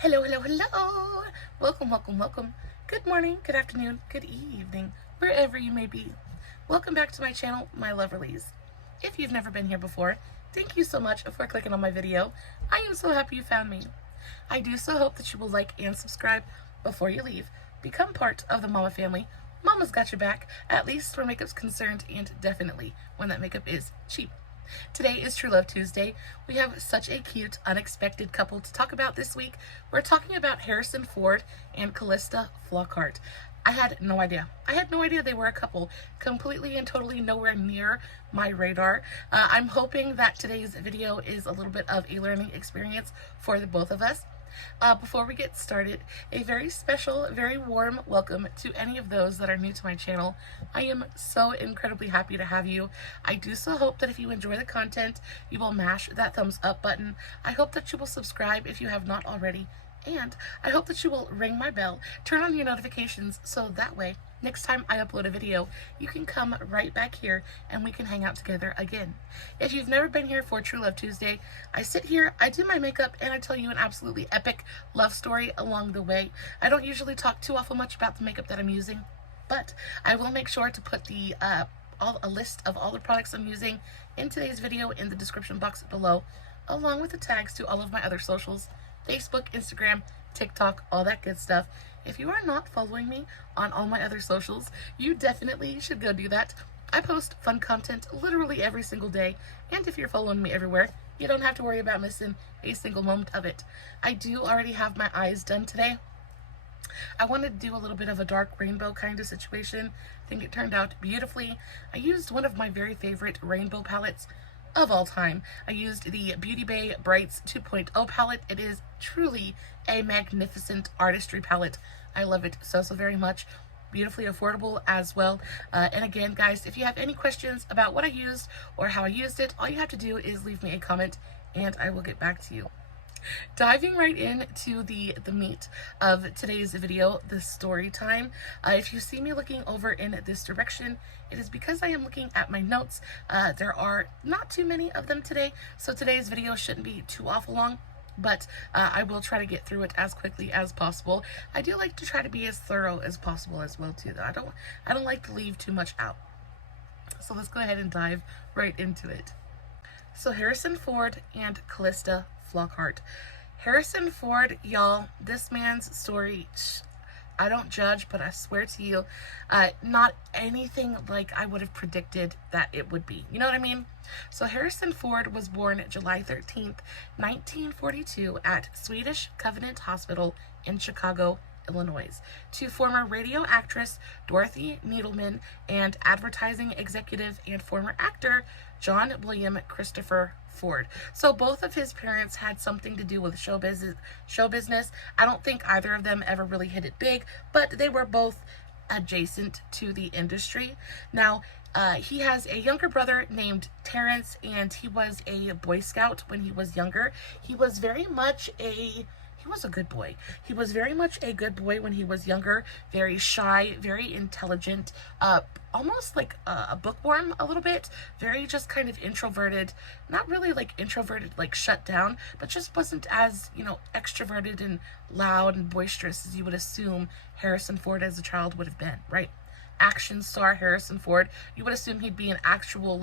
Hello, hello, hello. Welcome, welcome, welcome. Good morning, good afternoon, good evening, wherever you may be. Welcome back to my channel, my Loverlies. If you've never been here before, thank you so much for clicking on my video. I am so happy you found me. I do so hope that you will like and subscribe before you leave. Become part of the Mama family. Mama's got your back, at least where makeup's concerned, and definitely when that makeup is cheap. Today is True Love Tuesday. We have such a cute, unexpected couple to talk about this week. We're talking about Harrison Ford and Calista Flockhart. I had no idea. They were a couple. Completely and totally nowhere near my radar. I'm hoping that today's video is a little bit of a learning experience for the both of us. Before we get started, a very special, very warm welcome to any of those that are new to my channel. I am so incredibly happy to have you. I do so hope that if you enjoy the content, you will mash that thumbs up button. I hope that you will subscribe if you have not already. And I hope that you will ring my bell, turn on your notifications, so that way, next time I upload a video, you can come right back here and we can hang out together again. If you've never been here for True Love Tuesday, I sit here, I do my makeup, and I tell you an absolutely epic love story along the way. I don't usually talk too awful much about the makeup that I'm using, but I will make sure to put the a list of all the products I'm using in today's video in the description box below, along with the tags to all of my other socials. Facebook, Instagram, TikTok, all that good stuff. If you are not following me on all my other socials, you definitely should go do that. I post fun content literally every single day, and if you're following me everywhere, you don't have to worry about missing a single moment of it. I do already have my eyes done today. I wanted to do a little bit of a dark rainbow kind of situation. I think it turned out beautifully. I used one of my very favorite rainbow palettes of all time. I used the Beauty Bay Brights 2.0 palette. It is truly a magnificent artistry palette. I love it so very much. Beautifully affordable as well. And again, guys, if you have any questions about what I used or how I used it, all you have to do is leave me a comment and I will get back to you. Diving right into the meat of today's video, the story time. If you see me looking over in this direction, it is because I am looking at my notes. There are not too many of them today, so today's video shouldn't be too awful long, but I will try to get through it as quickly as possible. I do like to try to be as thorough as possible as well too, though. I don't like to leave too much out. So let's go ahead and dive right into it. So Harrison Ford and Calista Flockhart. Harrison Ford, y'all, this man's story, I don't judge, but I swear to you, not anything like I would have predicted that it would be. You know what I mean? So Harrison Ford was born July 13th, 1942 at Swedish Covenant Hospital in Chicago, Illinois, to former radio actress Dorothy Needleman and advertising executive and former actor John William Christopher Ford. So both of his parents had something to do with show business. I don't think either of them ever really hit it big, but they were both adjacent to the industry. Now, he has a younger brother named Terrence, and he was a Boy Scout when he was younger. He was very much a good boy. He was very much a good boy when he was younger, very shy, very intelligent, almost like a bookworm a little bit, very just kind of introverted, not really like introverted, like shut down, but just wasn't as, extroverted and loud and boisterous as you would assume Harrison Ford as a child would have been, right? Action star Harrison Ford, you would assume he'd be an actual,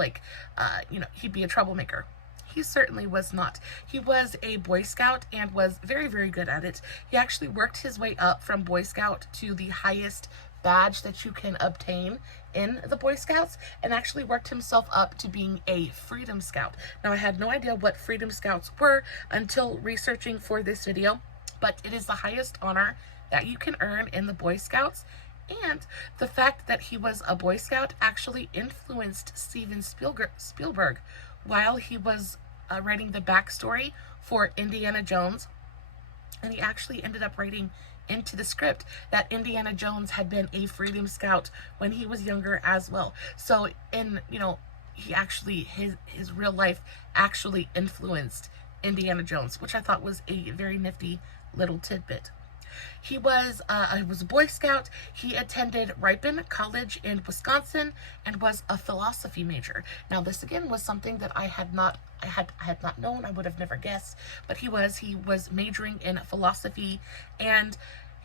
he'd be a troublemaker. He certainly was not. He was a Boy Scout and was very, very good at it. He actually worked his way up from Boy Scout to the highest badge that you can obtain in the Boy Scouts, and actually worked himself up to being a Freedom Scout. Now, I had no idea what Freedom Scouts were until researching for this video, but it is the highest honor that you can earn in the Boy Scouts. And the fact that he was a Boy Scout actually influenced Steven Spielberg while he was writing the backstory for Indiana Jones, and he actually ended up writing into the script that Indiana Jones had been a Freedom Scout when he was younger as well. So he actually, his real life actually influenced Indiana Jones, which I thought was a very nifty little tidbit. He was a Boy Scout. He attended Ripon College in Wisconsin and was a philosophy major. Now, this again was something that I had not known. I would have never guessed, but he was majoring in philosophy, and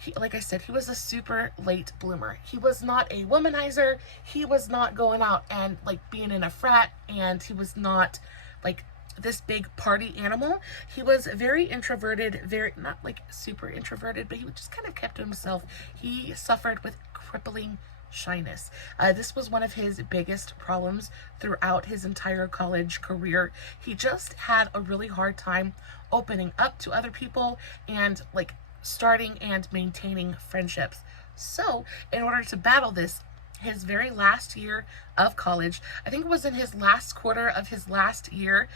he, like I said, he was a super late bloomer. He was not a womanizer. He was not going out and like being in a frat, and he was not like this big party animal. He was very introverted, very, not like super introverted, but he just kind of kept to himself. He suffered with crippling shyness. This was one of his biggest problems throughout his entire college career. He just had a really hard time opening up to other people and like starting and maintaining friendships. So in order to battle this, his very last year of college, I think it was in his last quarter of his last year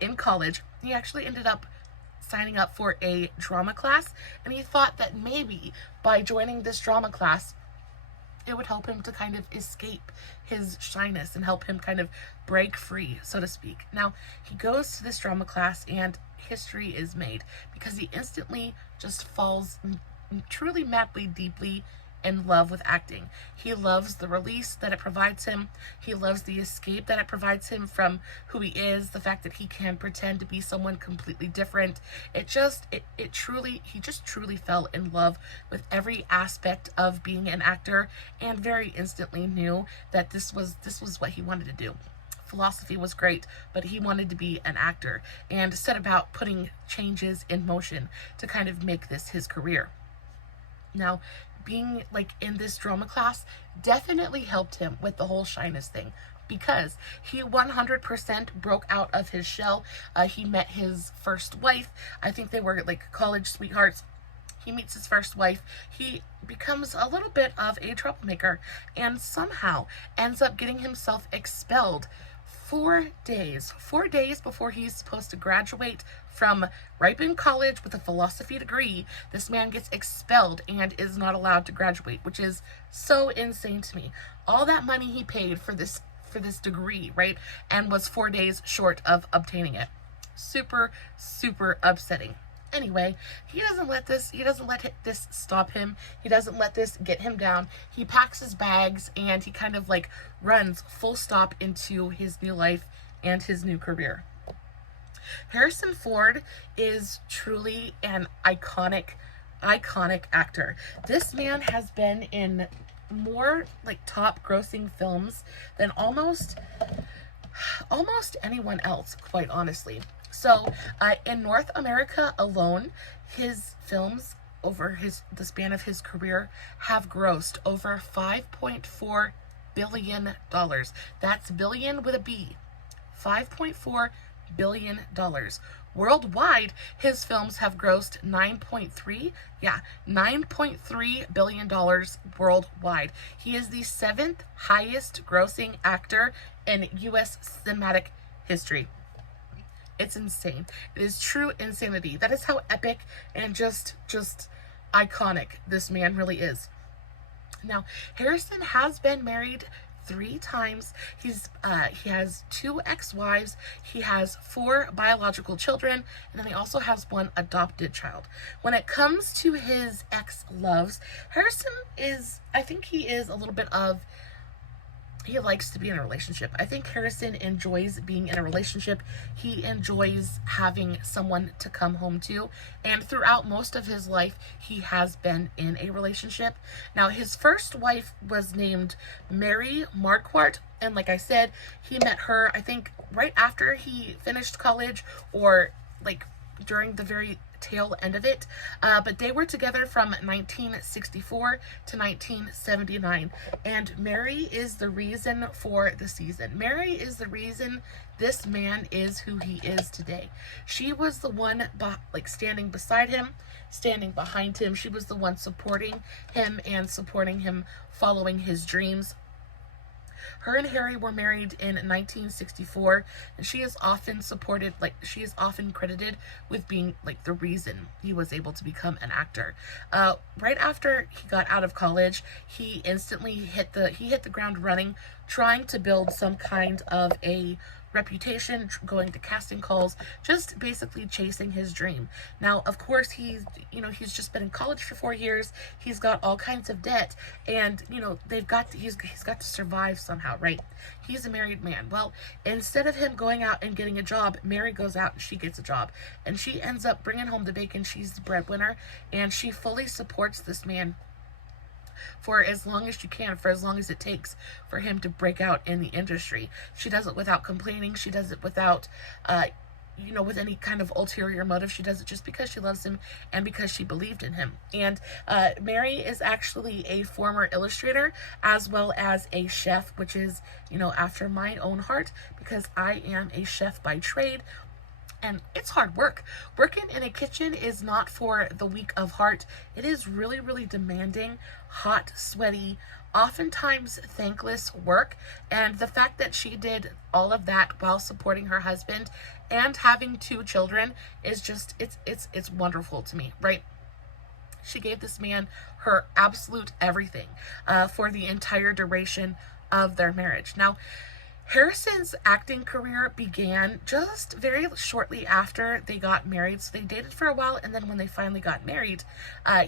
in college, he actually ended up signing up for a drama class, and he thought that maybe by joining this drama class, it would help him to kind of escape his shyness and help him kind of break free, so to speak. Now, he goes to this drama class and history is made because he instantly just falls truly, madly, deeply in love with acting. He loves the release that it provides him. He loves the escape that it provides him from who he is, the fact that he can pretend to be someone completely different. He just truly fell in love with every aspect of being an actor, and very instantly knew that this was what he wanted to do. Philosophy was great, but he wanted to be an actor and set about putting changes in motion to kind of make this his career. Now, being like in this drama class definitely helped him with the whole shyness thing, because he 100% broke out of his shell. He met his first wife. I think they were like college sweethearts. He meets his first wife. He becomes a little bit of a troublemaker and somehow ends up getting himself expelled 4 days before he's supposed to graduate from Ripon College with a philosophy degree. This man gets expelled and is not allowed to graduate, which is so insane to me. All that money he paid for this degree, right? And was 4 days short of obtaining it. Super, super upsetting. Anyway, he doesn't let this stop him. He doesn't let this get him down. He packs his bags and he kind of like runs full stop into his new life and his new career. Harrison Ford is truly an iconic actor. This man has been in more like top grossing films than almost anyone else, quite honestly. So in North America alone, his films over the span of his career have grossed over $5.4 billion. That's billion with a B. $5.4 billion. Worldwide, his films have grossed $9.3 billion worldwide. He is the 7th highest grossing actor in U.S. cinematic history. It's insane. It is true insanity. That is how epic and just iconic this man really is. Now, Harrison has been married 3 times. He has 2 ex-wives. He has 4 biological children, and then he also has 1 adopted child. When it comes to his ex-loves, Harrison I think he is a little bit of, he likes to be in a relationship. I think Harrison enjoys being in a relationship. He enjoys having someone to come home to. And throughout most of his life, he has been in a relationship. Now, his first wife was named Mary Marquardt. And like I said, he met her, I think, right after he finished college, or like during the very tail end of it, but they were together from 1964 to 1979, and Mary is the reason for the season. Mary is the reason this man is who he is today. She was the one standing beside him, standing behind him. She was the one supporting him and supporting him following his dreams. Her and Harry were married in 1964, and she is often credited with being the reason he was able to become an actor. Right after he got out of college, he instantly hit the ground running, trying to build some kind of a reputation, going to casting calls, just basically chasing his dream. Now, of course, he's just been in college for 4 years. He's got all kinds of debt, and he's got to survive somehow, right? He's a married man. Well, instead of him going out and getting a job, Mary goes out and she gets a job, and she ends up bringing home the bacon. She's the breadwinner, and she fully supports this man for as long as she can, for as long as it takes for him to break out in the industry. She does it without complaining. She does it without, with any kind of ulterior motive. She does it just because she loves him and because she believed in him. And Mary is actually a former illustrator as well as a chef, which is, after my own heart, because I am a chef by trade. And it's hard work. Working in a kitchen is not for the weak of heart. It is really, really demanding, hot, sweaty, oftentimes thankless work. And the fact that she did all of that while supporting her husband and having 2 children is just, it's wonderful to me, right? She gave this man her absolute everything for the entire duration of their marriage. Now, Harrison's acting career began just very shortly after they got married. So they dated for a while, and then when they finally got married,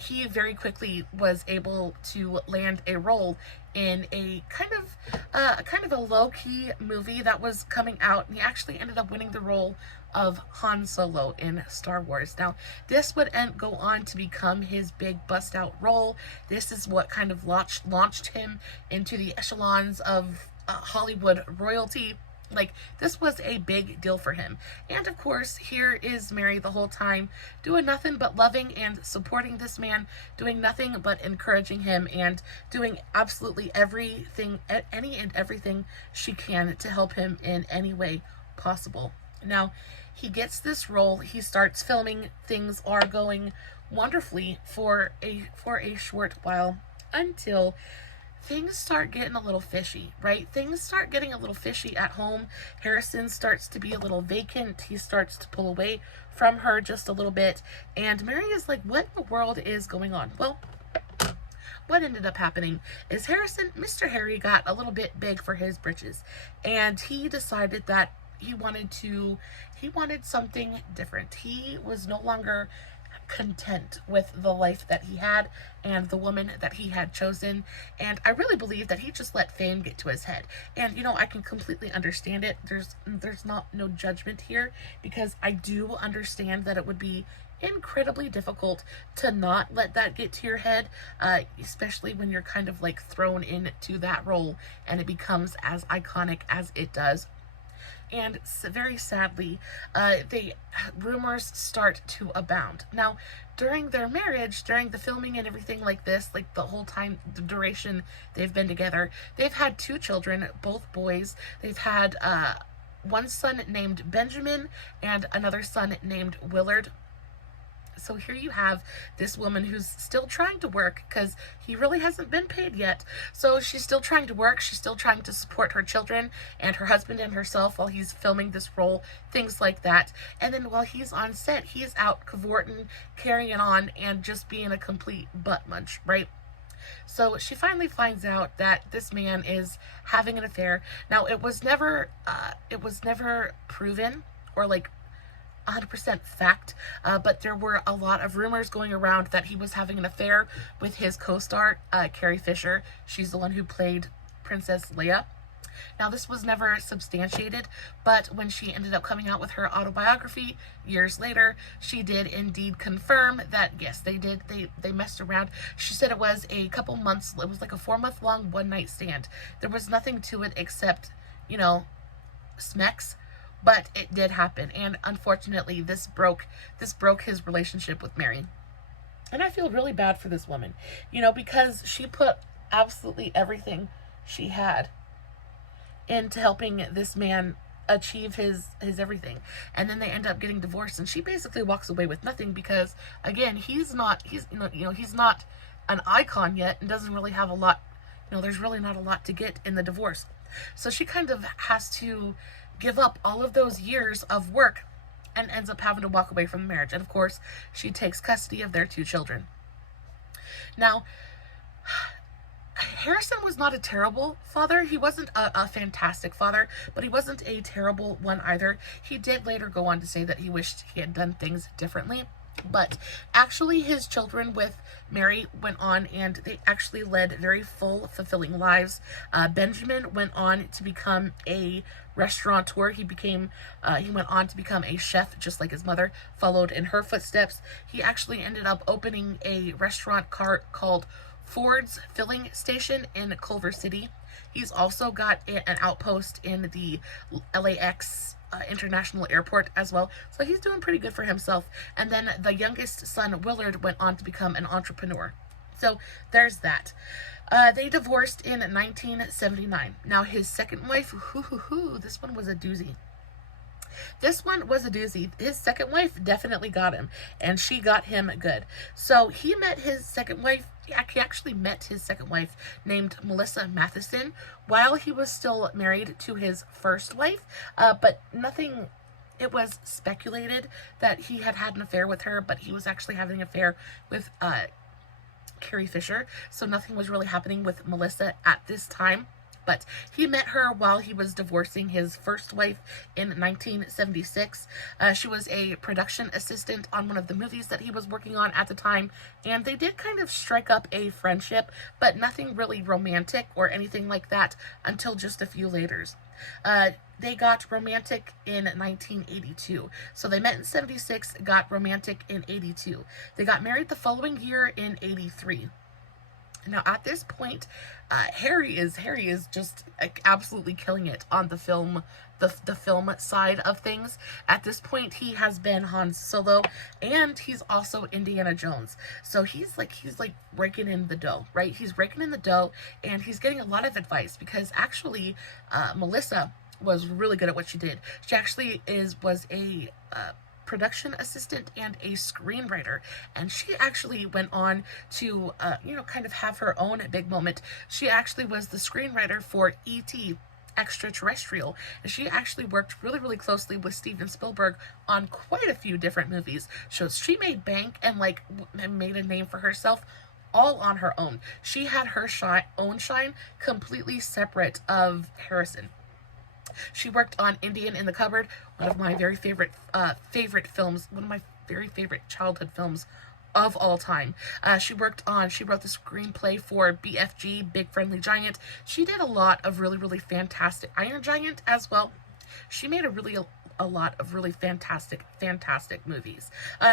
he very quickly was able to land a role in a kind of a low-key movie that was coming out, and he actually ended up winning the role of Han Solo in Star Wars. Now, this would go on to become his big bust-out role. This is what kind of launched him into the echelons of Hollywood royalty. Like, this was a big deal for him. And of course, here is Mary the whole time doing nothing but loving and supporting this man, doing nothing but encouraging him, and doing absolutely everything, any and everything she can to help him in any way possible. Now, he gets this role, he starts filming, things are going wonderfully for a short while, until things start getting a little fishy, right? Things start getting a little fishy at home. Harrison starts to be a little vacant. He starts to pull away from her just a little bit. And Mary is like, what in the world is going on? Well, what ended up happening is Mr. Harry got a little bit big for his britches. And he decided that he wanted something different. He was no longer content with the life that he had and the woman that he had chosen, and I really believe that he just let fame get to his head. And I can completely understand it. There's no judgment here, because I do understand that it would be incredibly difficult to not let that get to your head, especially when you're kind of like thrown into that role and it becomes as iconic as it does. And very sadly, rumors start to abound. Now, during their marriage, during the filming and everything like this, like the whole time, the duration they've been together, they've had 2 children, both boys. They've had one son named Benjamin and another son named Willard. So here you have this woman who's still trying to work, because he really hasn't been paid yet. So she's still trying to work. She's still trying to support her children and her husband and herself while he's filming this role, things like that. And then while he's on set, he's out cavorting, carrying on, and just being a complete butt munch, right? So she finally finds out that this man is having an affair. Now, it was never proven or like 100% fact, but there were a lot of rumors going around that he was having an affair with his co-star, Carrie Fisher. She's the one who played Princess Leia. Now, this was never substantiated, but when she ended up coming out with her autobiography years later, she did indeed confirm that, yes, they messed around. She said it was a couple months, it was like a 4-month-long one-night stand. There was nothing to it except, smecks. But it did happen, and unfortunately, this broke his relationship with Mary. And I feel really bad for this woman, because she put absolutely everything she had into helping this man achieve his everything. And then they end up getting divorced, and she basically walks away with nothing, because again, he's not an icon yet and doesn't really have a lot, there's really not a lot to get in the divorce. So she kind of has to give up all of those years of work and ends up having to walk away from the marriage. And of course, she takes custody of their 2 children. Now, Harrison was not a terrible father. He wasn't a fantastic father, but he wasn't a terrible one either. He did later go on to say that he wished he had done things differently. But actually, his children with Mary went on and they actually led very full, fulfilling lives. Benjamin went on to become a restaurateur. He went on to become a chef, just like his mother followed in her footsteps. He actually ended up opening a restaurant called Ford's Filling Station in Culver City. He's also got an outpost in the LAX International Airport as well. So he's doing pretty good for himself. And then the youngest son, Willard, went on to become an entrepreneur. So there's that. They divorced in 1979. Now his second wife, this one was a doozy. This one was a doozy. His second wife definitely got him, and she got him good. So he met his second wife. He actually met his second wife named Melissa Matheson while he was still married to his first wife, but nothing. It was speculated that he had an affair with her, but he was actually having an affair with Carrie Fisher, so nothing was really happening with Melissa at this time. But he met her while he was divorcing his first wife in 1976. She was a production assistant on one of the movies that he was working on at the time, and they did kind of strike up a friendship, but nothing really romantic or anything like that until just a few later. They got romantic in 1982. So they met in 76, got romantic in 82. They got married the following year in 83. Now, at this point, Harry is just absolutely killing it on the film, the film side of things. At this point, he has been Han Solo, and he's also Indiana Jones. So he's like raking in the dough, right? He's raking in the dough, and he's getting a lot of advice because actually, Melissa was really good at what she did. She actually was a production assistant and a screenwriter, and she actually went on to kind of have her own big moment. She actually was the screenwriter for E.T. Extraterrestrial, and she actually worked really closely with Steven Spielberg on quite a few different movies. So she made bank and made a name for herself all on her own. She had her own shine completely separate of Harrison. She worked on Indian in the Cupboard, one of my very favorite films, one of my very favorite childhood films of all time. She wrote the screenplay for BFG, Big Friendly Giant. She did a lot of really fantastic Iron Giant as well. She made a lot of really fantastic movies.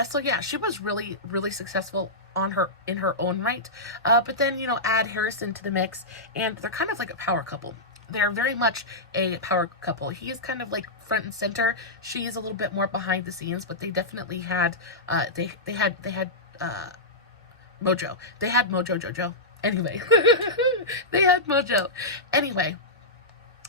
So yeah, she was really successful in her own right. But then add Harrison to the mix, and they're kind of like a power couple. They're very much a power couple. He is kind of like front and center. She is a little bit more behind the scenes, but they definitely had they had mojo. They had mojo Jojo. Anyway, they had mojo. Anyway,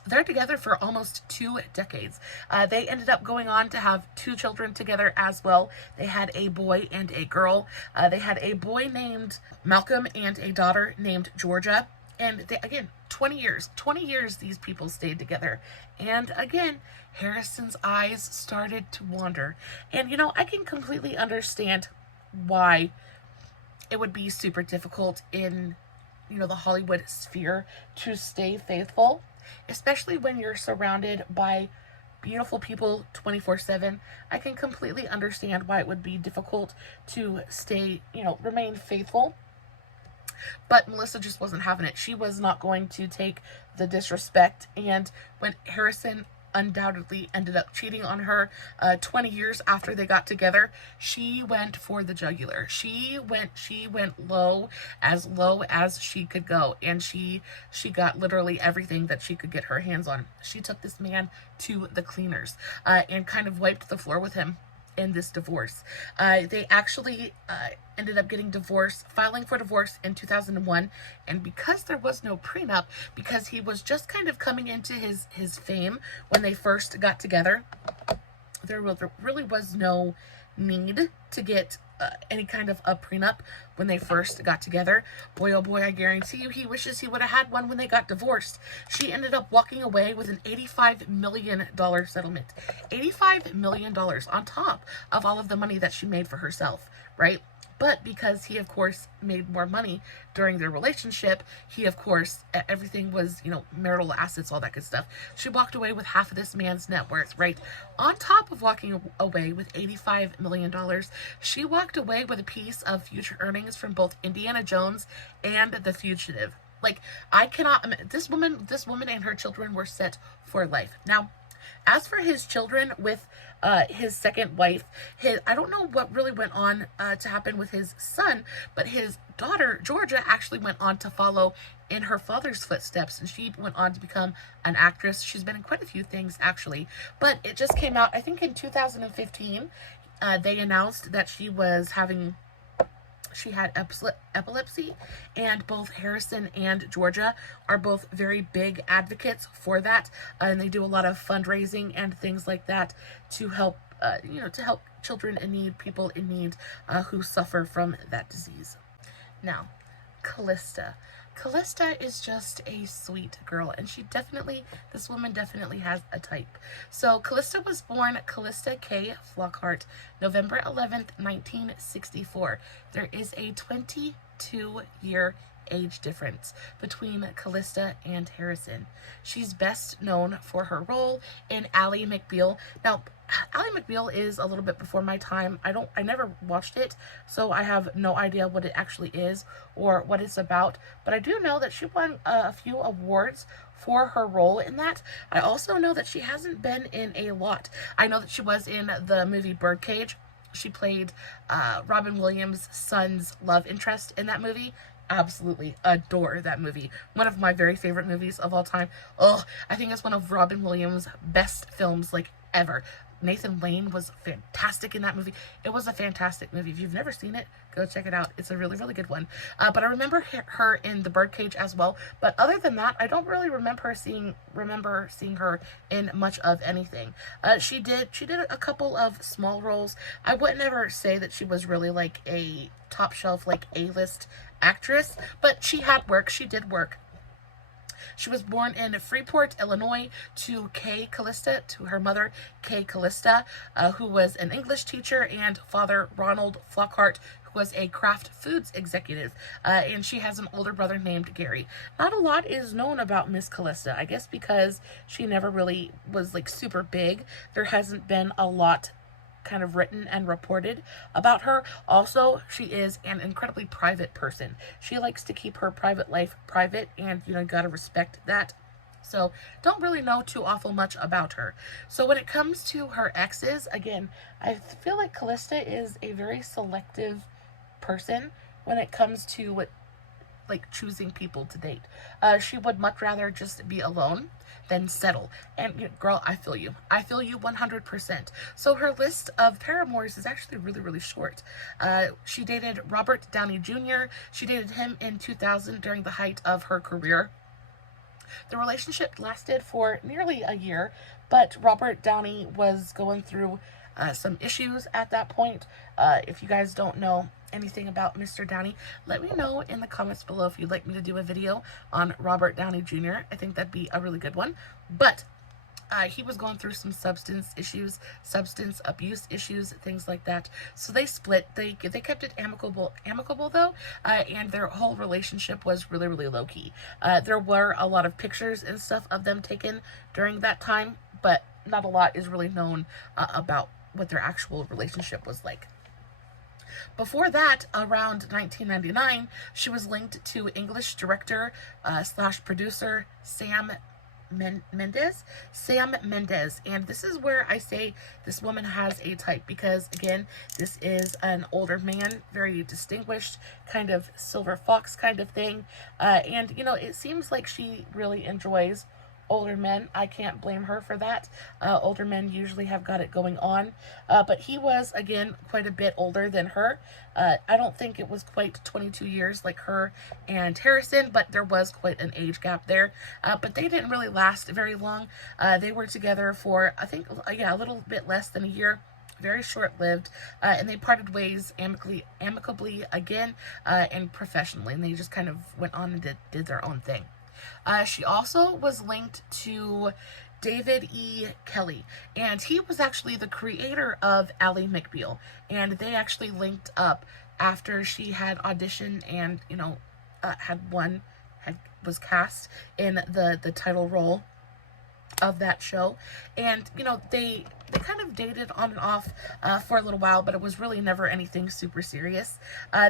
they're together for almost 2 decades. They ended up going on to have 2 children together as well. They had a boy and a girl. They had a boy named Malcolm and a daughter named Georgia. And they, again, 20 years these people stayed together. And again, Harrison's eyes started to wander. And, I can completely understand why it would be super difficult in, the Hollywood sphere to stay faithful, especially when you're surrounded by beautiful people 24/7. I can completely understand why it would be difficult to stay, remain faithful. But Melissa just wasn't having it. She was not going to take the disrespect. And when Harrison undoubtedly ended up cheating on her 20 years after they got together, she went for the jugular. She went low as she could go, and she got literally everything that she could get her hands on. She took this man to the cleaners and kind of wiped the floor with him in this divorce. They actually ended up getting divorced, filing for divorce in 2001, and because there was no prenup, because he was just kind of coming into his fame when they first got together, there really was no need to get any kind of a prenup when they first got together. Boy, oh boy, I guarantee you he wishes he would have had one when they got divorced. She ended up walking away with an $85 million settlement. $85 million on top of all of the money that she made for herself, right? But because he, of course, made more money during their relationship, he, of course, everything was, marital assets, all that good stuff. She walked away with half of this man's net worth, right? On top of walking away with $85 million, she walked away with a piece of future earnings from both Indiana Jones and The Fugitive. Like, I cannot, this woman and her children were set for life. Now, as for his children with his second wife, I don't know what really went on to happen with his son, but his daughter, Georgia, actually went on to follow in her father's footsteps, and she went on to become an actress. She's been in quite a few things, actually, but it just came out, I think in 2015, they announced that she had epilepsy, and both Harrison and Georgia are both very big advocates for that, and they do a lot of fundraising and things like that to help, to help children in need, people in need who suffer from that disease. Now, Calista. Calista is just a sweet girl, and this woman definitely has a type. So Calista was born Calista K. Flockhart, November 11th, 1964. There is a 22-year age difference between Calista and Harrison. She's best known for her role in Ally McBeal. Now, Ally McBeal is a little bit before my time. I never watched it, so I have no idea what it actually is or what it's about, but I do know that she won a few awards for her role in that. I also know that she hasn't been in a lot. I know that she was in the movie Birdcage. She played Robin Williams' son's love interest in that movie. Absolutely adore that movie. One of my very favorite movies of all time. Oh, I think it's one of Robin Williams' best films, like, ever. Nathan Lane was fantastic in that movie. It was a fantastic movie. If you've never seen it, go check it out. It's a really, really good one. But I remember her in The Birdcage as well. But other than that, I don't really remember seeing her in much of anything. She did a couple of small roles. I would never say that she was really like a top shelf, like A-list actress, but she had work. She did work. She was born in Freeport, Illinois, to Kay Calista, to her mother, Kay Calista, who was an English teacher, and father, Ronald Flockhart, who was a Kraft Foods executive, and she has an older brother named Gary. Not a lot is known about Miss Calista, I guess because she never really was, like, super big. There hasn't been a lot kind of written and reported about her. Also, she is an incredibly private person. She likes to keep her private life private, and you gotta respect that. So don't really know too awful much about her. So when it comes to her exes, again, I feel like Calista is a very selective person when it comes to like choosing people to date. She would much rather just be alone than settle. And girl, I feel you. I feel you 100%. So her list of paramours is actually really, really short. She dated Robert Downey Jr. She dated him in 2000 during the height of her career. The relationship lasted for nearly a year, but Robert Downey was going through some issues at that point. If you guys don't know anything about Mr. Downey, let me know in the comments below if you'd like me to do a video on Robert Downey Jr. I think that'd be a really good one. But he was going through some substance abuse issues, things like that. So they split. They kept it amicable though, and their whole relationship was really, really low key. There were a lot of pictures and stuff of them taken during that time, but not a lot is really known about what their actual relationship was like. Before that, around 1999, she was linked to English director / producer Sam Mendes, and this is where I say this woman has a type, because again, this is an older man, very distinguished, kind of silver fox kind of thing, and it seems like she really enjoys older men. I can't blame her for that. Older men usually have got it going on, but he was, again, quite a bit older than her. I don't think it was quite 22 years like her and Harrison, but there was quite an age gap there. But they didn't really last very long. They were together for, I think, a little bit less than a year. Very short-lived, and they parted ways amicably again, and professionally, and they just kind of went on and did their own thing. She also was linked to David E. Kelly, and he was actually the creator of Ally McBeal, and they actually linked up after she had auditioned and, was cast in the title role of that show. And they kind of dated on and off for a little while, but it was really never anything super serious.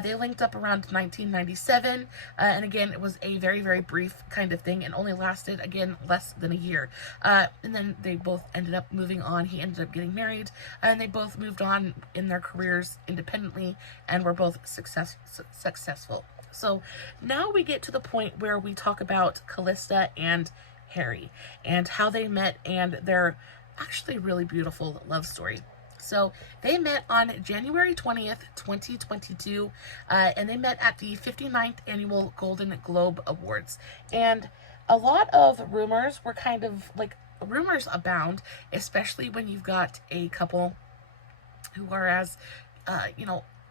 They linked up around 1997, and again, it was a very, very brief kind of thing, and only lasted, again, less than a year. And then they both ended up moving on. He ended up getting married, and they both moved on in their careers independently and were both successful. So now we get to the point where we talk about Calista and Harry and how they met and their actually really beautiful love story. So they met on January 20th, 2022, and they met at the 59th Annual Golden Globe Awards. And a lot of rumors were kind of like, rumors abound, especially when you've got a couple who are as,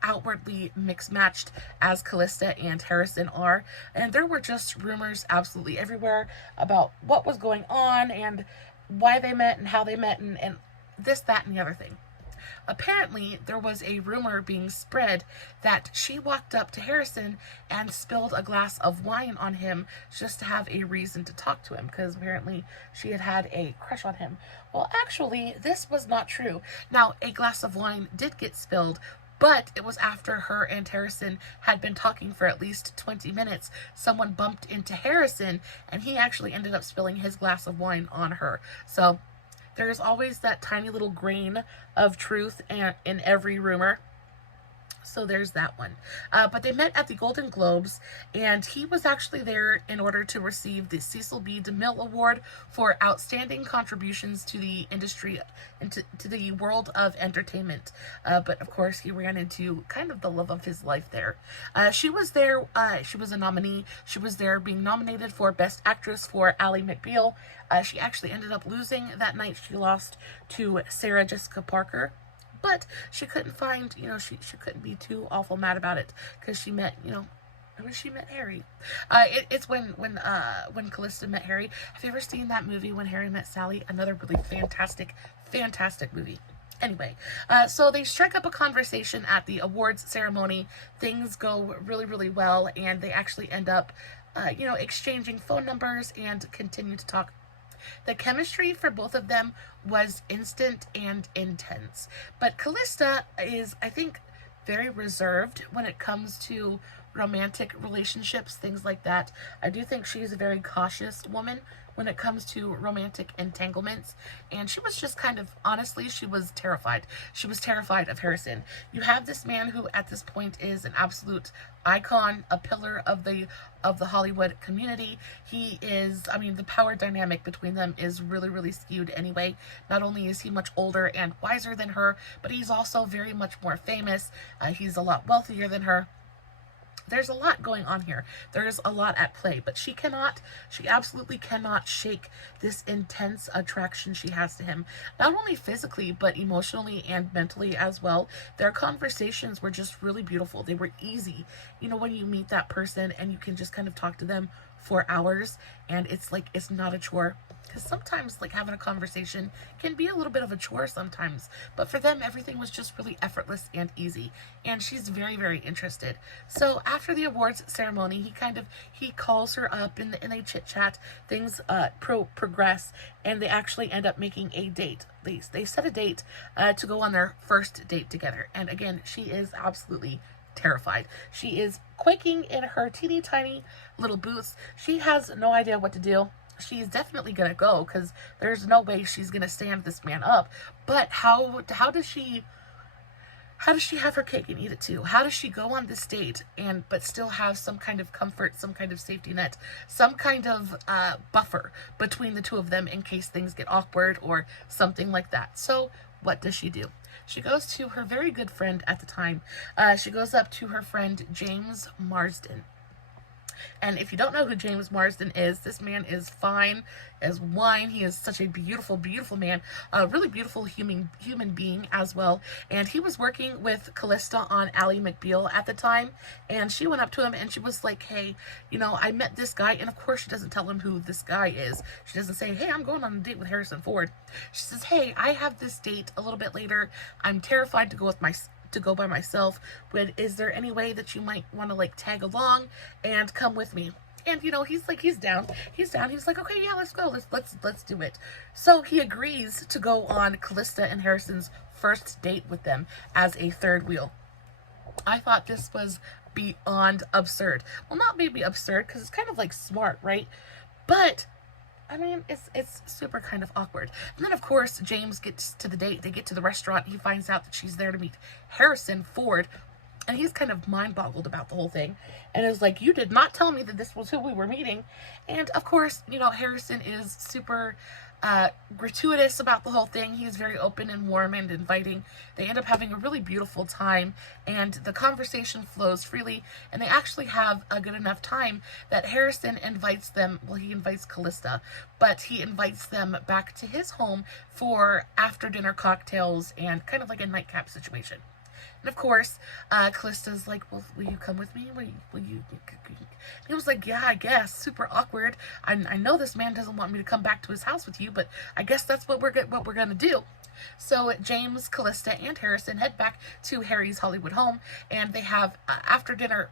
outwardly mixed-matched as Calista and Harrison are. And there were just rumors absolutely everywhere about what was going on and why they met and how they met and this, that, and the other thing. Apparently, there was a rumor being spread that she walked up to Harrison and spilled a glass of wine on him just to have a reason to talk to him, because apparently she had a crush on him. Well, actually, this was not true. Now, a glass of wine did get spilled, but it was after her and Harrison had been talking for at least 20 minutes. Someone bumped into Harrison, and he actually ended up spilling his glass of wine on her. So there's always that tiny little grain of truth in every rumor. So there's that one. But they met at the Golden Globes, and he was actually there in order to receive the Cecil B. DeMille Award for outstanding contributions to the industry and to the world of entertainment. But of course, he ran into kind of the love of his life there. She was there. She was a nominee. She was there being nominated for Best Actress for Ally McBeal. She actually ended up losing that night. She lost to Sarah Jessica Parker. But she couldn't find, she couldn't be too awful mad about it, because she met, she met Harry. It's when Calista met Harry. Have you ever seen that movie, When Harry Met Sally? Another really fantastic movie. Anyway, so they strike up a conversation at the awards ceremony. Things go really, really well, and they actually end up, exchanging phone numbers and continue to talk. The chemistry for both of them was instant and intense. But Calista is, I think, very reserved when it comes to romantic relationships, things like that. I do think she's a very cautious woman when it comes to romantic entanglements. And she was just kind of, honestly, she was terrified. She was terrified of Harrison. You have this man who at this point is an absolute icon, a pillar of the Hollywood community. He is, the power dynamic between them is really, really skewed anyway. Not only is he much older and wiser than her, but he's also very much more famous. He's a lot wealthier than her. There's a lot going on here. There's a lot at play, but she absolutely cannot shake this intense attraction she has to him. Not only physically, but emotionally and mentally as well. Their conversations were just really beautiful. They were easy. When you meet that person and you can just kind of talk to them for hours, and it's not a chore. Because sometimes having a conversation can be a little bit of a chore sometimes, but for them everything was just really effortless and easy, and she's very, very interested. So after the awards ceremony, he calls her up and they chit chat. Things progress, and they actually end up making a date. They set a date to go on their first date together, and again, she is absolutely terrified. She is quaking in her teeny tiny little boots. She has no idea what to do. She's definitely gonna go, because there's no way she's gonna stand this man up. But how does she have her cake and eat it too? How does she go on this date but still have some kind of comfort, some kind of safety net, some kind of buffer between the two of them in case things get awkward or something like that? So what does she do? She goes to her very good friend at the time. She goes up to her friend James Marsden. And if you don't know who James Marsden is, this man is fine as wine. He is such a beautiful, beautiful man, a really beautiful human being as well. And he was working with Calista on Ally McBeal at the time. And she went up to him and she was like, hey, I met this guy. And of course she doesn't tell him who this guy is. She doesn't say, hey, I'm going on a date with Harrison Ford. She says, hey, I have this date a little bit later. I'm terrified to go with my to go by myself. Is there any way that you might want to like tag along and come with me? And you know, he's down. He's like, okay, yeah, let's go. Let's do it. So he agrees to go on Calista and Harrison's first date with them as a third wheel. I thought this was beyond absurd. Well, not maybe absurd, because it's kind of like smart, right? But I mean, it's super kind of awkward. And then, of course, James gets to the date. They get to the restaurant. He finds out that she's there to meet Harrison Ford. And he's kind of mind-boggled about the whole thing. And is like, you did not tell me that this was who we were meeting. And, of course, you know, Harrison is super gratuitous about the whole thing. He's very open and warm and inviting. They end up having a really beautiful time, and the conversation flows freely, and they actually have a good enough time that Harrison invites them, well, he invites Calista, but he invites them back to his home for after-dinner cocktails and kind of like a nightcap situation. And of course, Calista's like, well, will you come with me? Will you? He was like, yeah, I guess. Super awkward. I know this man doesn't want me to come back to his house with you, but I guess that's what we're gonna do. So James, Calista, and Harrison head back to Harry's Hollywood home, and they have after dinner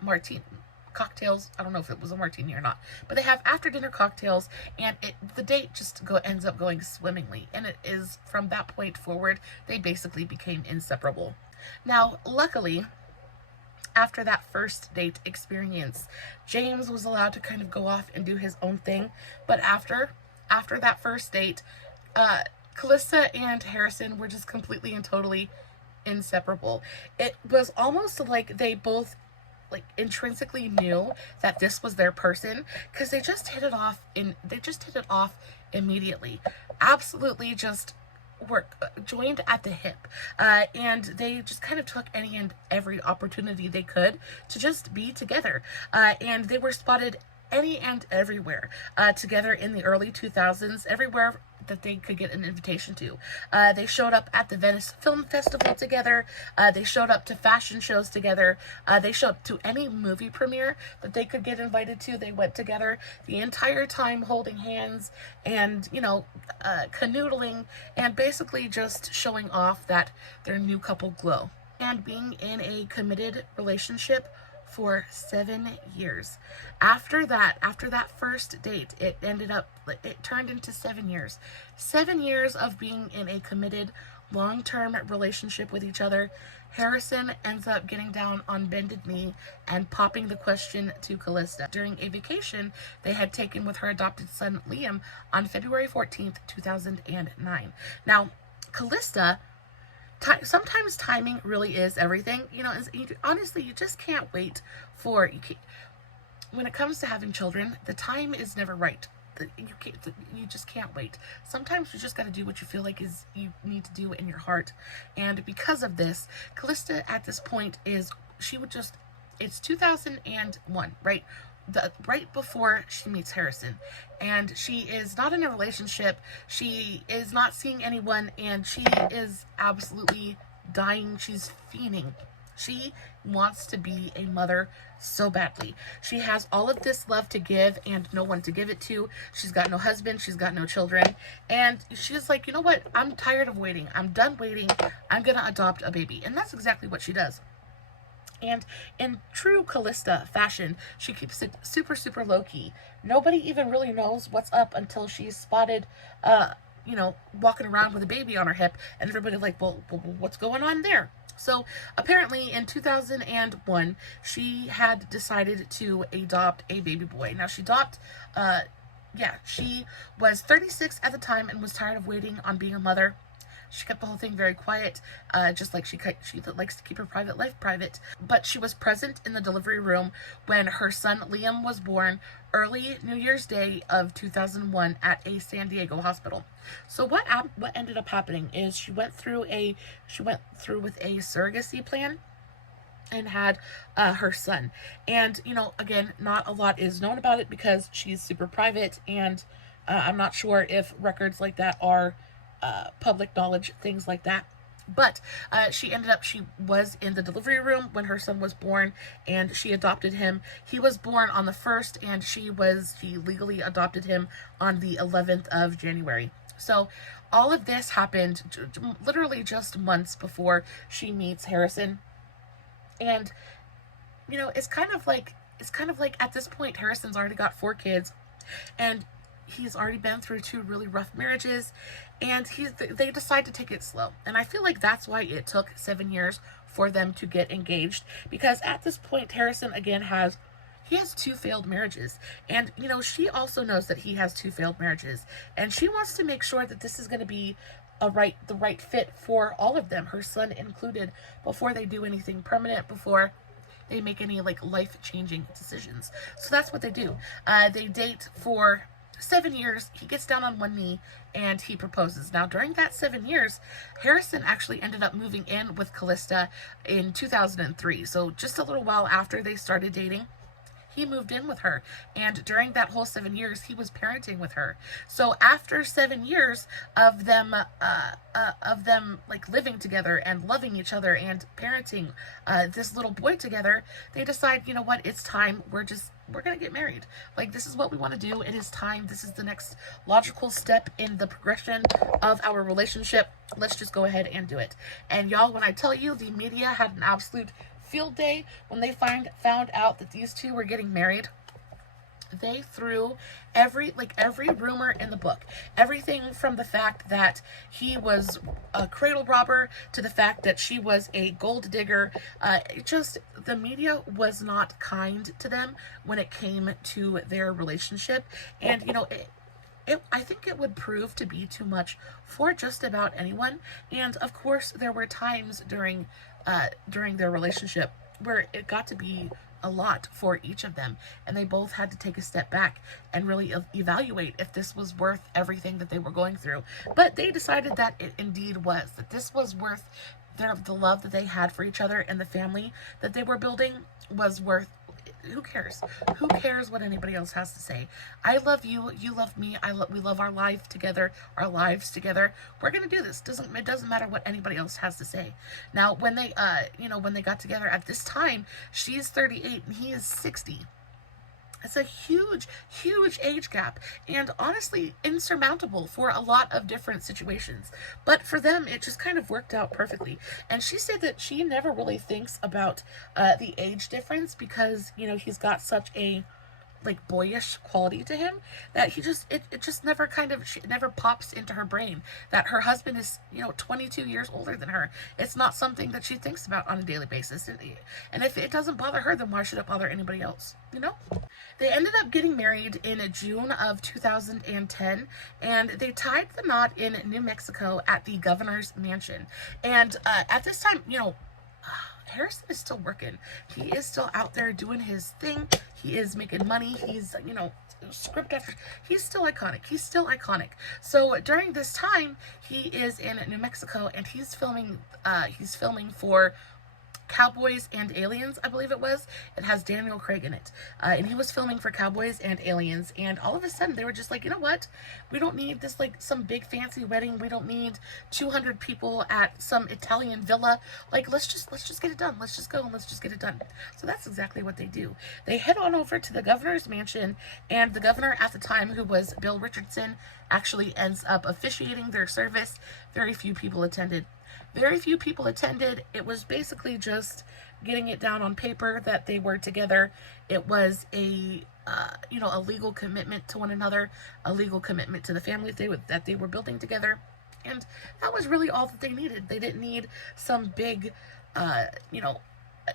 cocktails. I don't know if it was a martini or not, but they have after dinner cocktails, and the date just ends up going swimmingly. And it is from that point forward, they basically became inseparable. Now, luckily, after that first date experience, James was allowed to kind of go off and do his own thing. But after that first date, Calista and Harrison were just completely and totally inseparable. It was almost like they both like intrinsically knew that this was their person, because they just hit it off immediately. Absolutely just were joined at the hip, and they just kind of took any and every opportunity they could to just be together, and they were spotted any and everywhere together in the early 2000s, everywhere that they could get an invitation to. They showed up at the Venice Film Festival together. They showed up to fashion shows together. They showed up to any movie premiere that they could get invited to. They went together the entire time, holding hands and, you know, canoodling, and basically just showing off that their new couple glow. And being in a committed relationship for 7 years. After that first date, it turned into 7 years. 7 years of being in a committed, long-term relationship with each other. Harrison ends up getting down on bended knee and popping the question to Calista during a vacation they had taken with her adopted son, Liam, on February 14th, 2009. Now, Calista, sometimes timing really is everything. You know, honestly, you just can't wait when it comes to having children, the time is never right. You just can't wait. Sometimes you just got to do what you feel like you need to do in your heart. And because of this, Calista at this point it's 2001, right? Right before she meets Harrison, and she is not in a relationship, she is not seeing anyone, and she is absolutely dying. She's fiending. She wants to be a mother so badly. She has all of this love to give and no one to give it to. She's got no husband, she's got no children, and she's like, you know what, I'm tired of waiting, I'm done waiting, I'm gonna adopt a baby. And that's exactly what she does. And in true Calista fashion, she keeps it super, super low-key. Nobody even really knows what's up until she's spotted, you know, walking around with a baby on her hip, and everybody's like, well, what's going on there? So apparently in 2001, she had decided to adopt a baby boy. Now she she was 36 at the time and was tired of waiting on being a mother. She kept the whole thing very quiet, just like she likes to keep her private life private. But she was present in the delivery room when her son Liam was born early New Year's Day of 2001 at a San Diego hospital. So what ended up happening is she went through with a surrogacy plan and had her son. And, you know, again, not a lot is known about it because she's super private, and I'm not sure if records like that are public knowledge, things like that. But she was in the delivery room when her son was born, and she adopted him. He was born on the 1st, and she legally adopted him on the 11th of January. So all of this happened literally just months before she meets Harrison. And, you know, it's kind of like at this point, Harrison's already got 4 kids, and he's already been through 2 really rough marriages, and they decide to take it slow. And I feel like that's why it took 7 years for them to get engaged, because at this point, Harrison again has 2 failed marriages, and you know, she also knows that he has 2 failed marriages, and she wants to make sure that this is going to be the right fit for all of them, her son included, before they do anything permanent, before they make any like life-changing decisions. So that's what they do. They date for 7 years. He gets down on one knee and he proposes. Now, during that 7 years, Harrison actually ended up moving in with Calista in 2003. So just a little while after they started dating, he moved in with her, and during that whole 7 years, he was parenting with her. So after 7 years of them like living together and loving each other and parenting this little boy together, they decide, you know what, it's time. We're gonna get married. Like, this is what we want to do. It is time. This is the next logical step in the progression of our relationship. Let's just go ahead and do it. And y'all, when I tell you, the media had an absolute field day when they found out that these 2 were getting married. They threw every rumor in the book. Everything from the fact that he was a cradle robber to the fact that she was a gold digger. The media was not kind to them when it came to their relationship. And, you know, I think it would prove to be too much for just about anyone. And of course, there were times during their relationship where it got to be a lot for each of them, and they both had to take a step back and really evaluate if this was worth everything that they were going through. But they decided that it indeed was, that this was worth the love that they had for each other, and the family that they were building was worth. Who cares? Who cares what anybody else has to say? I love you. You love me. We love our lives together. We're gonna do this. It doesn't matter what anybody else has to say. Now, when they got together at this time, she's 38 and he is 60. It's a huge, huge age gap, and honestly insurmountable for a lot of different situations. But for them, it just kind of worked out perfectly. And she said that she never really thinks about the age difference, because, you know, he's got such a like boyish quality to him that it just never it never pops into her brain that her husband is, you know, 22 years older than her. It's not something that she thinks about on a daily basis, and if it doesn't bother her, then why should it bother anybody else, you know? They ended up getting married in June of 2010, and they tied the knot in New Mexico at the governor's mansion. And at this time, you know, Harrison is still working. He is still out there doing his thing. He is making money. He's, you know, script after. He's still iconic. So during this time, he is in New Mexico, and he's filming for Cowboys and Aliens, I believe it was. It has Daniel Craig in it. And he was filming for Cowboys and Aliens, and all of a sudden they were just like, you know what? We don't need this, like, some big fancy wedding. We don't need 200 people at some Italian villa. Like, let's just get it done. Let's just go and let's just get it done. So that's exactly what they do. They head on over to the governor's mansion, and the governor at the time, who was Bill Richardson, actually ends up officiating their service. Very few people attended. It was basically just getting it down on paper that they were together. It was a legal commitment to one another, a legal commitment to the family that they were building together. And that was really all that they needed. They didn't need some big,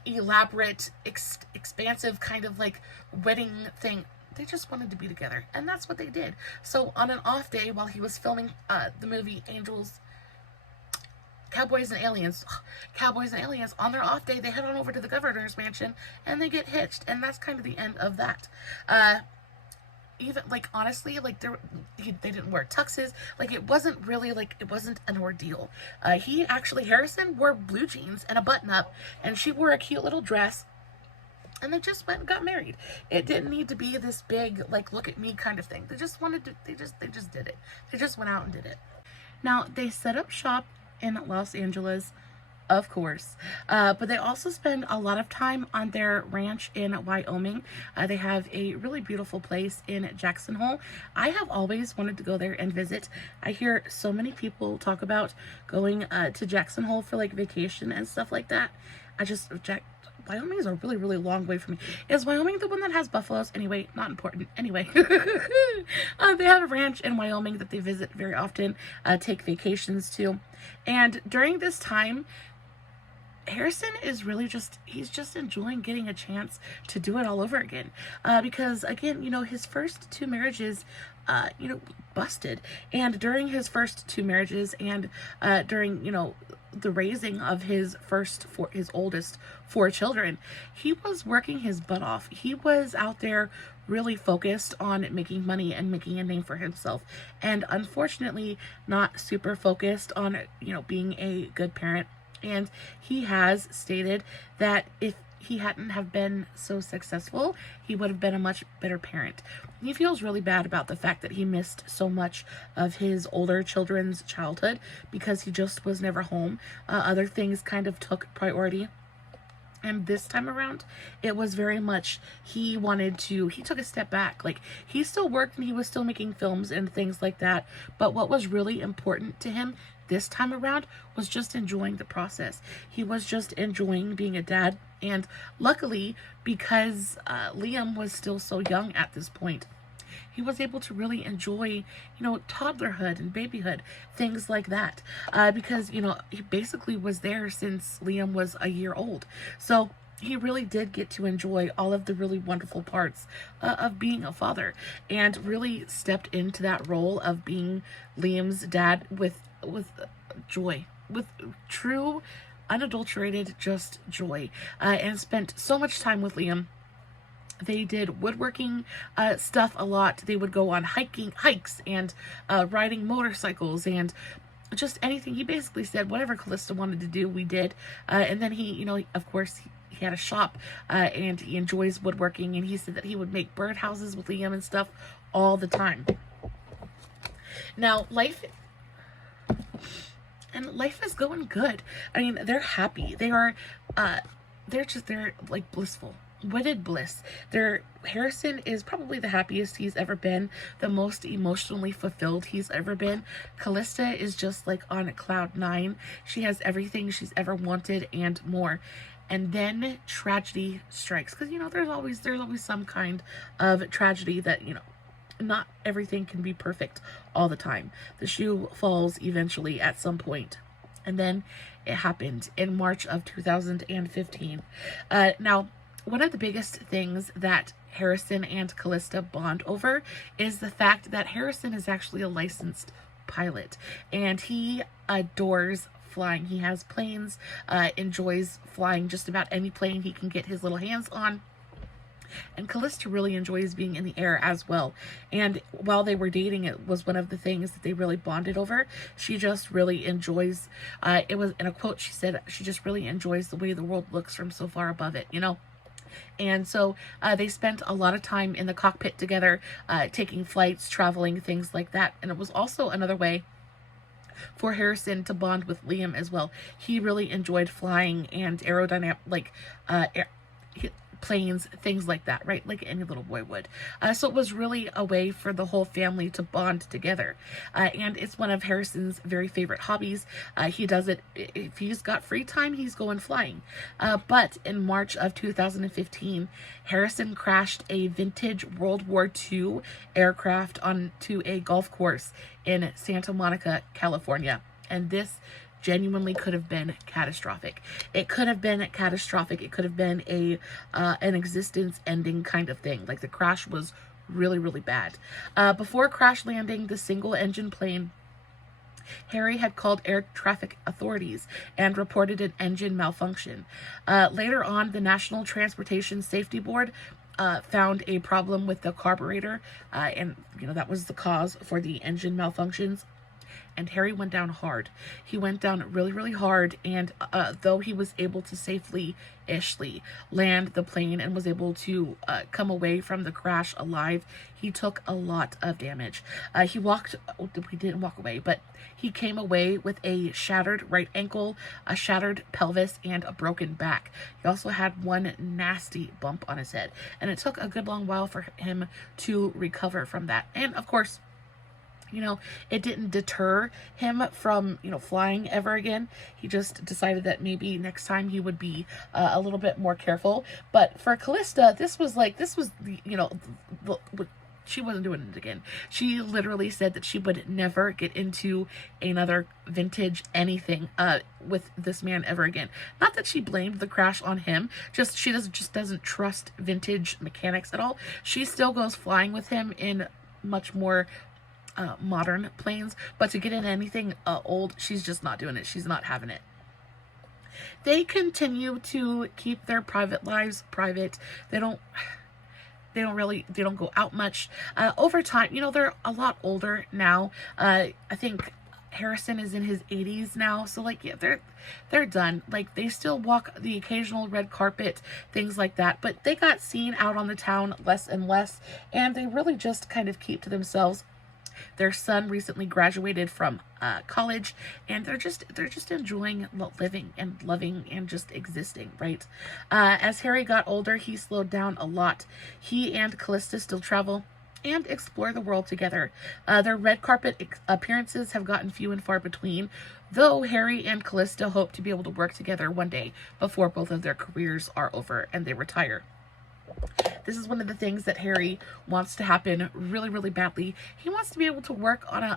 elaborate, expansive kind of like wedding thing. They just wanted to be together, and that's what they did. So on an off day, while he was filming the movie Cowboys and Aliens, on their off day, they head on over to the governor's mansion, and they get hitched, and that's kind of the end of that. Even, like, honestly, like, they didn't wear tuxes. Like, it wasn't an ordeal. Harrison wore blue jeans and a button-up, and she wore a cute little dress, and they just went and got married. It didn't need to be this big, like, look at me kind of thing. They just did it. They just went out and did it. Now, they set up shop in Los Angeles, of course, but they also spend a lot of time on their ranch in Wyoming. They have a really beautiful place in Jackson Hole. I have always wanted to go there and visit. I hear so many people talk about going to Jackson Hole for like vacation and stuff like that. Wyoming is a really, really long way from me. Is Wyoming the one that has buffaloes? Anyway, not important. Anyway, they have a ranch in Wyoming that they visit very often, take vacations to. And during this time, Harrison is really he's just enjoying getting a chance to do it all over again. Because again, you know, his first two marriages, you know, busted. And during his first two marriages and during, you know, the raising of his oldest four children, he was working his butt off. He was out there really focused on making money and making a name for himself, and unfortunately not super focused on, you know, being a good parent. And he has stated that if he hadn't have been so successful, he would have been a much better parent. He feels really bad about the fact that he missed so much of his older children's childhood because he just was never home. Other things kind of took priority. And this time around, it was very much, he took a step back. Like, he still worked and he was still making films and things like that. But what was really important to him this time around was just enjoying the process. He was just enjoying being a dad. And luckily, because Liam was still so young at this point, he was able to really enjoy, you know, toddlerhood and babyhood, things like that. Because, you know, he basically was there since Liam was a year old. So he really did get to enjoy all of the really wonderful parts of being a father, and really stepped into that role of being Liam's dad with joy, with true, unadulterated, just joy, and spent so much time with Liam. They did woodworking stuff a lot. They would go on hikes and riding motorcycles and just anything. He basically said whatever Calista wanted to do, we did. And then he, you know, of course, he had a shop and he enjoys woodworking. And he said that he would make birdhouses with Liam and stuff all the time. Now, life is going good. I mean, they're happy. They're like blissful. Wedded bliss. Harrison is probably the happiest he's ever been, the most emotionally fulfilled he's ever been. Calista is just like on cloud 9. She has everything she's ever wanted and more. And then tragedy strikes, because, you know, there's always some kind of tragedy that, you know, not everything can be perfect all the time. The shoe falls eventually at some point. And then it happened in March of 2015. Now, one of the biggest things that Harrison and Calista bond over is the fact that Harrison is actually a licensed pilot, and he adores flying. He has planes, enjoys flying just about any plane he can get his little hands on. And Calista really enjoys being in the air as well. And while they were dating, it was one of the things that they really bonded over. She just really enjoys, it was in a quote, she said, she just really enjoys the way the world looks from so far above it, you know? And so they spent a lot of time in the cockpit together, taking flights, traveling, things like that. And it was also another way for Harrison to bond with Liam as well. He really enjoyed flying and aerodynamic, like planes, things like that, right? Like any little boy would. So it was really a way for the whole family to bond together. And it's one of Harrison's very favorite hobbies. He does it, if he's got free time, he's going flying. But in March of 2015, Harrison crashed a vintage World War II aircraft onto a golf course in Santa Monica, California. And this genuinely could have been catastrophic. It could have been catastrophic. It could have been an existence ending kind of thing. Like, the crash was really, really bad. Before crash landing the single engine plane, Harry had called air traffic authorities and reported an engine malfunction. Later on, the National Transportation Safety Board found a problem with the carburetor, and, you know, that was the cause for the engine malfunctions. And Harry went down hard. He went down really, really hard. And though he was able to safely-ishly land the plane and was able to come away from the crash alive, he took a lot of damage. He didn't walk away, but he came away with a shattered right ankle, a shattered pelvis, and a broken back. He also had one nasty bump on his head. And it took a good long while for him to recover from that. And, of course, you know, it didn't deter him from, you know, flying ever again. He just decided that maybe next time he would be a little bit more careful. But for Calista, this was the, you know, she wasn't doing it again. She literally said that she would never get into another vintage anything with this man ever again. Not that she blamed the crash on him, just she doesn't trust vintage mechanics at all. She still goes flying with him in much more modern planes, but to get in anything old, she's just not doing it. She's not having it. They continue to keep their private lives private. They don't go out much. Over time, you know, they're a lot older now. I think Harrison is in his 80s now, so like, yeah, they're done. Like, they still walk the occasional red carpet, things like that, but they got seen out on the town less and less, and they really just kind of keep to themselves. Their son recently graduated from college, and they're just enjoying living and loving and just existing, right? As Harry got older, he slowed down a lot. He and Calista still travel and explore the world together. Their red carpet appearances have gotten few and far between, though Harry and Calista hope to be able to work together one day before both of their careers are over and they retire. This is one of the things that Harry wants to happen really, really badly. He wants to be able to work on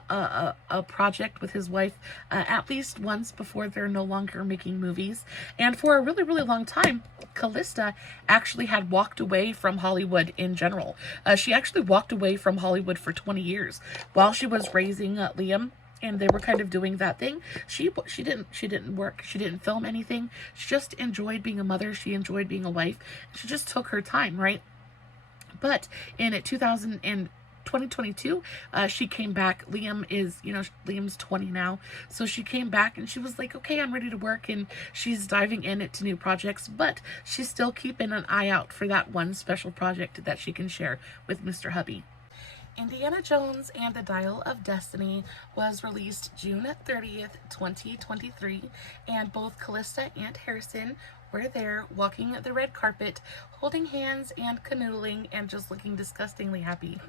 a project with his wife at least once before they're no longer making movies. And for a really, really long time, Calista actually had walked away from Hollywood in general. She actually walked away from Hollywood for 20 years while she was raising Liam. And they were kind of doing that thing. She didn't work. She didn't film anything. She just enjoyed being a mother. She enjoyed being a wife. She just took her time, right? But in 2022, she came back. Liam's 20 now. So she came back and she was like, okay, I'm ready to work. And she's diving into new projects, but she's still keeping an eye out for that one special project that she can share with Mr. Hubby. Indiana Jones and the Dial of Destiny was released June 30th, 2023, and both Calista and Harrison were there walking the red carpet, holding hands and canoodling and just looking disgustingly happy.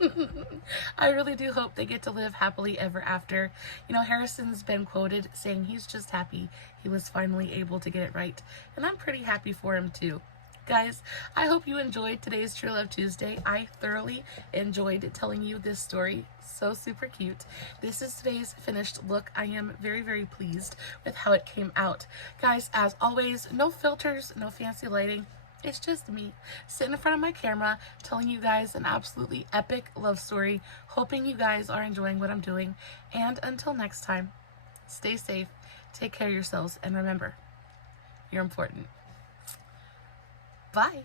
I really do hope they get to live happily ever after. You know, Harrison's been quoted saying he's just happy he was finally able to get it right, and I'm pretty happy for him too. Guys, I hope you enjoyed today's True Love Tuesday. I thoroughly enjoyed telling you this story. So super cute. This is today's finished look. I am very, very pleased with how it came out. Guys, as always, no filters, no fancy lighting. It's just me sitting in front of my camera telling you guys an absolutely epic love story. Hoping you guys are enjoying what I'm doing. And until next time, stay safe, take care of yourselves, and remember, you're important. Bye.